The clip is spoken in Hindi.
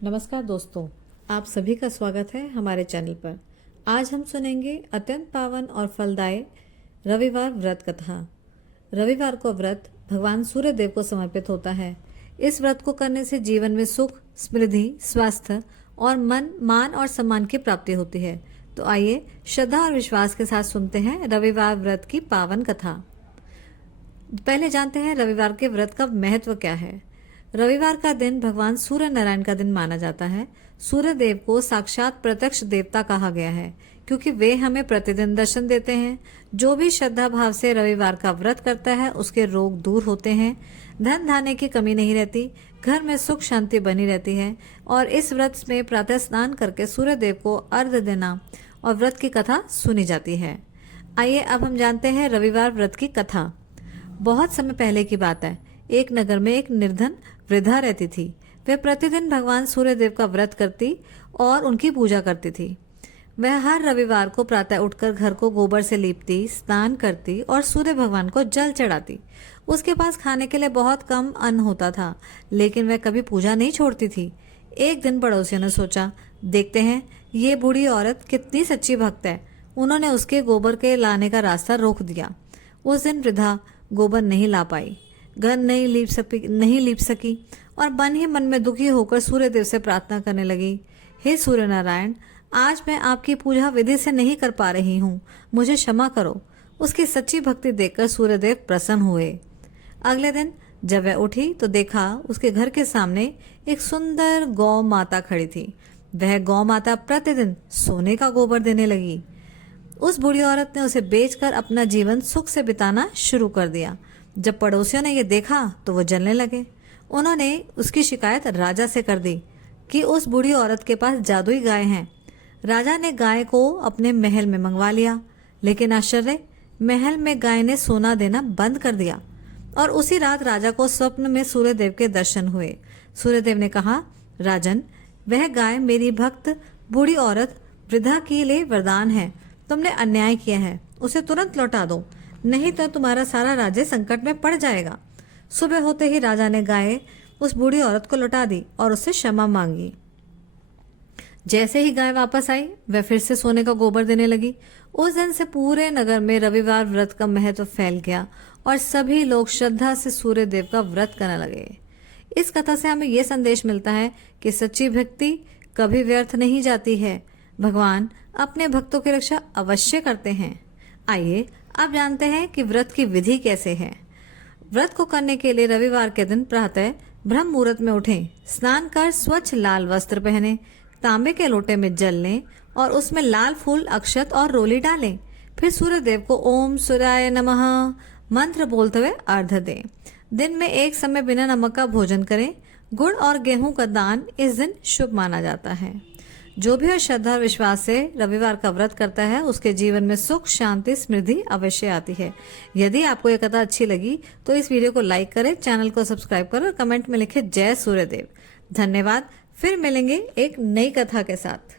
नमस्कार दोस्तों, आप सभी का स्वागत है हमारे चैनल पर। आज हम सुनेंगे अत्यंत पावन और फलदायी रविवार व्रत कथा। रविवार को व्रत भगवान सूर्य देव को समर्पित होता है। इस व्रत को करने से जीवन में सुख, समृद्धि, स्वास्थ्य और मान और सम्मान की प्राप्ति होती है। तो आइए श्रद्धा और विश्वास के साथ सुनते हैं रविवार व्रत की पावन कथा। पहले जानते हैं रविवार के व्रत का महत्व क्या है। रविवार का दिन भगवान सूर्य नारायण का दिन माना जाता है। सूर्य देव को साक्षात प्रत्यक्ष देवता कहा गया है क्योंकि वे हमें प्रतिदिन दर्शन देते हैं। जो भी श्रद्धा भाव से रविवार का व्रत करता है उसके रोग दूर होते हैं, धन धान्य की कमी नहीं रहती, घर में सुख शांति बनी रहती है। और इस व्रत में प्रातः स्नान करके सूर्य देव को अर्घ्य देना और व्रत की कथा सुनी जाती है। आइए अब हम जानते हैं रविवार व्रत की कथा। बहुत समय पहले की बात है। एक नगर में एक निर्धन वृद्धा रहती थी। वह प्रतिदिन भगवान सूर्य देव का व्रत करती और उनकी पूजा करती थी। वह हर रविवार को प्रातः उठकर घर को गोबर से लीपती, स्नान करती और सूर्य भगवान को जल चढ़ाती। उसके पास खाने के लिए बहुत कम अन्न होता था, लेकिन वह कभी पूजा नहीं छोड़ती थी। एक दिन पड़ोसियों ने सोचा, देखते हैं ये बूढ़ी औरत कितनी सच्ची भक्त है। उन्होंने उसके गोबर के लाने का रास्ता रोक दिया। उस दिन वृद्धा गोबर नहीं ला पाई, घर नहीं लीप सकी और मन ही मन में दुखी होकर सूर्य देव से प्रार्थना करने लगी, हे सूर्य नारायण, आज मैं आपकी पूजा विधि से नहीं कर पा रही हूँ, मुझे क्षमा करो। उसकी सच्ची भक्ति देखकर सूर्य देव प्रसन्न हुए। अगले दिन जब वह उठी तो देखा उसके घर के सामने एक सुंदर गौ माता खड़ी थी। वह गौ माता प्रतिदिन सोने का गोबर देने लगी। उस बूढ़ी औरत ने उसे बेचकर अपना जीवन सुख से बिताना शुरू कर दिया। जब पड़ोसियों ने यह देखा तो वो जलने लगे। उन्होंने उसकी शिकायत राजा से कर दी कि उस बूढ़ी औरत के पास जादुई गाय हैं। राजा ने गाय को अपने महल में मंगवा लिया, लेकिन आश्चर्य, महल में गाय ने सोना देना बंद कर दिया। और उसी रात राजा को स्वप्न में सूर्यदेव के दर्शन हुए। सूर्यदेव ने कहा, राजन, वह गाय मेरी भक्त बूढ़ी औरत वृद्धा के लिए वरदान है। तुमने अन्याय किया है, उसे तुरंत लौटा दो, नहीं तो तुम्हारा सारा राज्य संकट में पड़ जाएगा। सुबह होते ही राजा ने गाय उस बूढ़ी औरत को लौटा दी और उससे क्षमा मांगी। जैसे ही गाय वापस आई, वह फिर से सोने का गोबर देने लगी। उस दिन से पूरे नगर में रविवार व्रत का महत्व फैल गया और सभी लोग श्रद्धा से सूर्य देव का व्रत करने लगे। इस कथा से हमें यह संदेश मिलता है कि सच्ची भक्ति कभी व्यर्थ नहीं जाती है। भगवान अपने भक्तों की रक्षा अवश्य करते हैं। आइए अब जानते हैं कि व्रत की विधि कैसे है। व्रत को करने के लिए रविवार के दिन प्रातः ब्रह्म मुहूर्त में उठें, स्नान कर स्वच्छ लाल वस्त्र पहने, तांबे के लोटे में जल लें और उसमें लाल फूल, अक्षत और रोली डालें। फिर सूर्य देव को ओम सूर्याय नमः मंत्र बोलते हुए अर्घ्य दें। दिन में एक समय बिना नमक का भोजन करें। गुड़ और गेहूं का दान इस दिन शुभ माना जाता है। जो भी श्रद्धा और विश्वास से रविवार का व्रत करता है उसके जीवन में सुख, शांति, समृद्धि अवश्य आती है। यदि आपको यह कथा अच्छी लगी तो इस वीडियो को लाइक करें, चैनल को सब्सक्राइब करें और कमेंट में लिखें जय सूर्यदेव। धन्यवाद। फिर मिलेंगे एक नई कथा के साथ।